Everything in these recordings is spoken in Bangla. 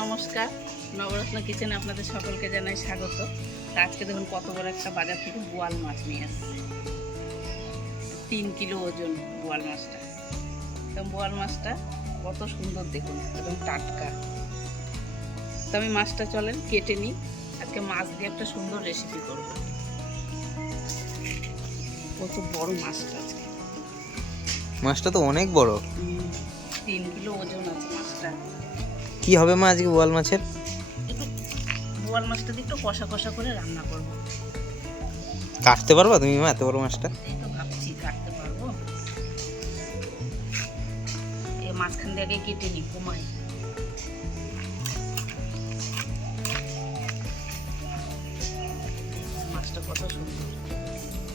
নমস্কার। নবরত্ন কিচেনে আপনাদের সকলকে জানাই স্বাগত। আজকে দেখুন কত বড় একটা বাজার থেকে বোয়াল মাছ নিয়ে আসছে। তিন কিলো ওজন বোয়াল মাছটা। তো বোয়াল মাছটা কত সুন্দর দেখুন একদম টাটকা। তো আমি মাছটা চলেন কেটে নিই আজকে মাছ দিয়ে একটা সুন্দর রেসিপি করব। কত বড় মাছটা আজকে। মাছটা তো অনেক বড়। তিন কিলো ওজন আছে মাছটা। কি হবে মা আজকে বোয়াল মাছের? বোয়াল মাছটা দিয়ে একটু কষা কষা করে রান্না করব। কাটতে পারবা তুমি মা এত বড় মাছটা? কাটতে পারব। এই মাঝখান দিয়ে আগে কেটে নি কমাই মাছটা কত সুন্দর।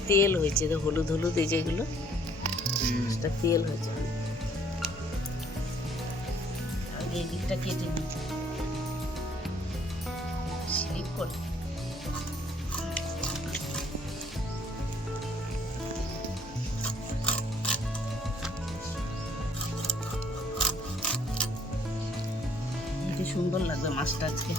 তেল হয়েছে তো হলুদ হলুদ এই যেগুলো মাছটা তেল হয়েছে। আগে এই দিকটা কেটে নিই। স্লিপ করে সুন্দর লাগবে মাছটা আজকে।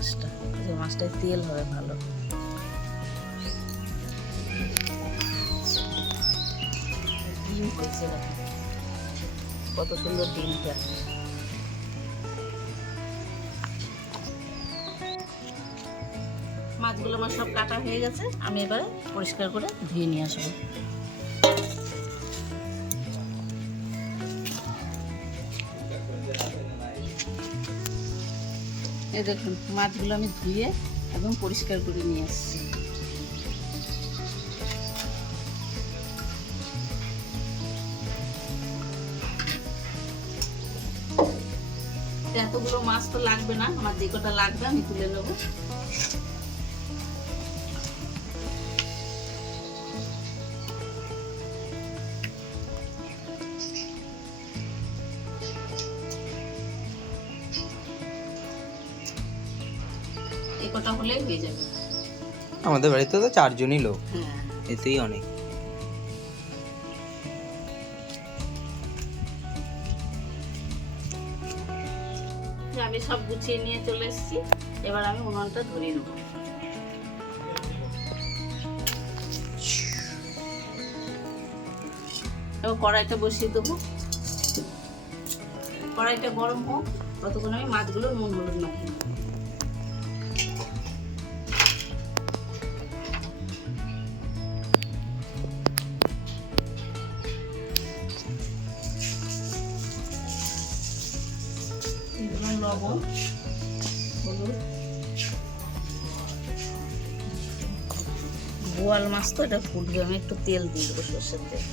মাছটা। যে মাছটায় তেল হবে ভালো। ডিম কত সুন্দর ডিমটা। মাছগুলো আমার সব কাটা হয়ে গেছে। আমি এবারে পরিষ্কার করে ধুয়ে নিয়ে আসব। এই দেখুন, মাছগুলো আমি ধুয়ে একদম পরিষ্কার করে নিয়ে আসছি। এতগুলো মাছ তো লাগবে না, আমার যে কটা লাগবে আমি তুলে নেব। হলেই হয়ে যাবে। আমাদের বাড়িতে তো চারজনই লোক। হ্যাঁ। এতেই অনেক। আমি সব গুছিয়ে নিয়ে চলে এসেছি। এবার আমি উনুনটা ধরিয়ে নেব। এবার কড়াইটা বসিয়ে দেবো। কড়াইটা গরম হোক ততক্ষণ আমি মাছগুলো নুন হলুদ মাখিয়ে লবণ, হলুদ, বোয়াল মাছ তো এটা ফুটবে, আমি একটু তেল দিয়ে দেবো সর্ষের তেল।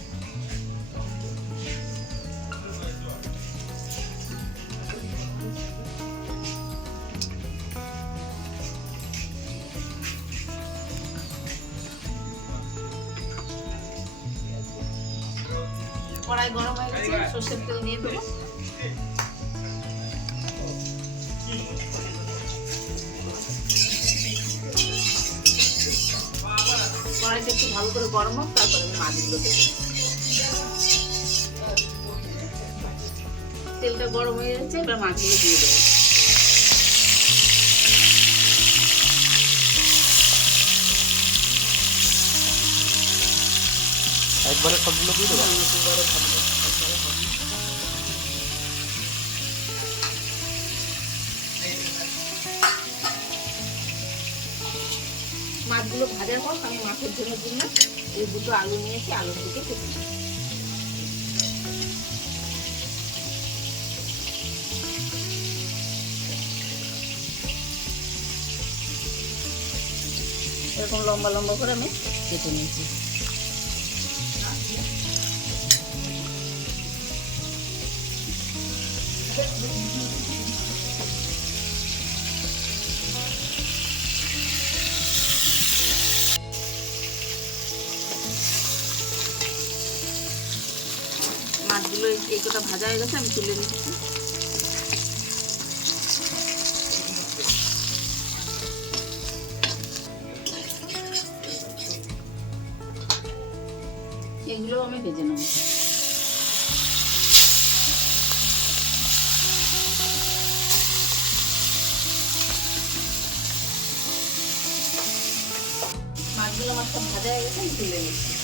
কড়াই গরম হয়ে গেছে, সর্ষের তেল দিয়ে দেবো। কড়াইটা একটু ভালো করে গরম হোক তারপরে আমি মাছগুলো দেবো। তেলটা গরম হয়ে যাচ্ছে এবার মাছগুলো দিয়ে দেবো। একবারে সবগুলো দিয়ে দেবো? মাছগুলো ভাজার পর আমি মাছের জন্য জন্য এই দুটো আলু নিয়েছি, আলুর দিকে কেটে এরকম লম্বা লম্বা করে আমি কেটে নিয়েছি। মাছগুলো এই মাংসটা ভাজা হয়ে গেছে, আমি তুলে নিচ্ছি। এগুলো আমি ভেজে নেব। মাছগুলো আমার সব ভাজা হয়ে গেছে, আমি তুলে নিচ্ছি।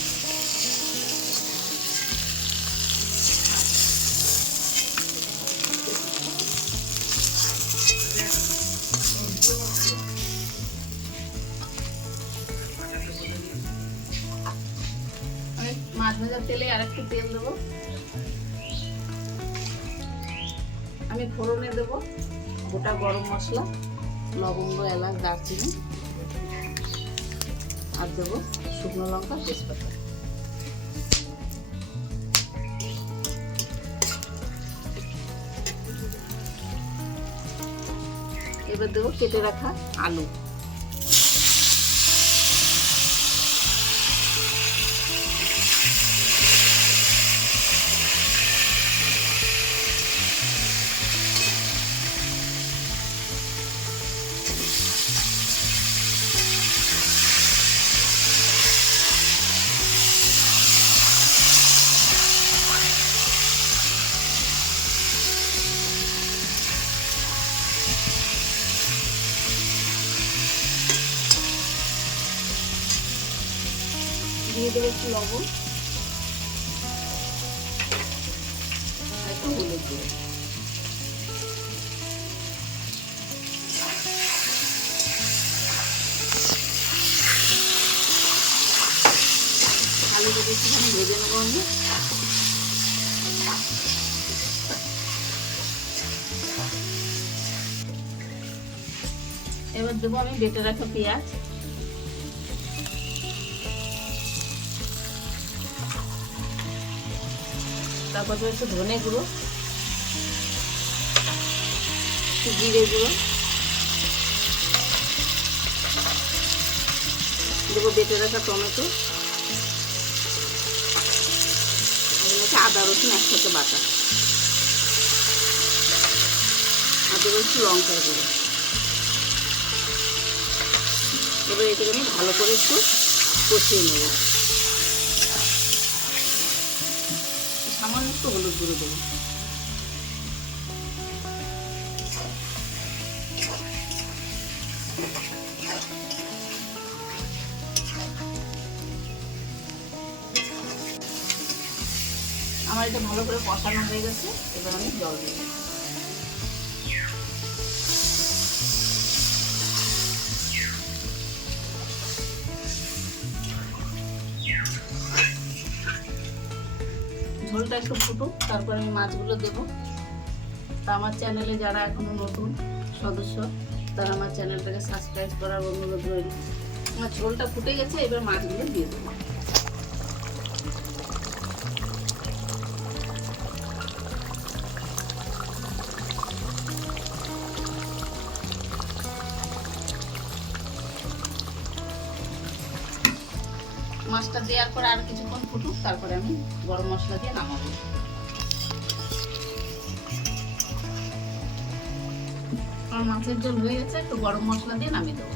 মাছ ভাজার তেলে আর একটু তেল দেবো। আমি ফোড়নে দেবো গোটা গরম মশলা, লবঙ্গ, এলাচ, দারচিনি, আর দেবো শুকনো লঙ্কা, তেজপাতা। এবার দেবো কেটে রাখা আলু। দিয়ে দেবো একটু লবণ। এবার দেবো আমি বেটে রাখা পেঁয়াজ। তারপর দেবো একটু ধনে গুঁড়ো একটু জিরে গুঁড়ো। দেবো বেটে রাখা টমেটো। আদা, রসুন একসাথে বাটা। আর দেবো একটু লঙ্কার গুঁড়ো। এবার এটাকে আমি ভালো করে একটু কষিয়ে নেব। সামান্য একটু হলুদ গুঁড়ো দেবো। আমার এটা ভালো করে কষানো হয়ে গেছে, এবার আমি জল দিয়ে একটু ফুটুক তারপর আমি মাছগুলো দেবো। তা আমার চ্যানেলে যারা এখনও নতুন সদস্য, তারা আমার চ্যানেলটাকে সাবস্ক্রাইব করার অনুরোধ রইল। আমার ঝোলটা ফুটে গেছে, এবার মাছগুলো দিয়ে দেবো। মাছটা দেওয়ার পর আর কিছুক্ষণ ফুটুক, তারপরে আমি গরম মশলা দিয়ে নামাবো। মাছের জল হয়ে গেছে, একটু গরম মশলা দিয়ে নামিয়ে দেবো।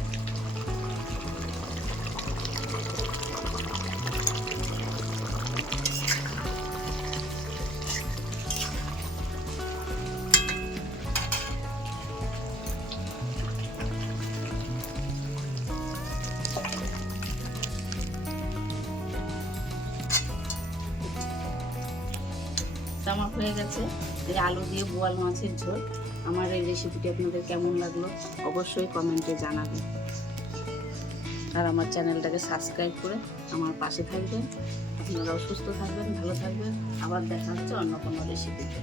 আমার হয়ে গেছে। এই আলু দিয়ে বোয়াল মাছের ঝোল। আমার এই রেসিপিটি আপনাদের কেমন লাগল অবশ্যই কমেন্টে জানাবেন। আর আমার চ্যানেলটাকে সাবস্ক্রাইব করে আমার পাশে থাকবেন। আপনারাও সুস্থ থাকবেন, ভালো থাকবেন। আবার দেখা হচ্ছে অন্য কোনো রেসিপিতে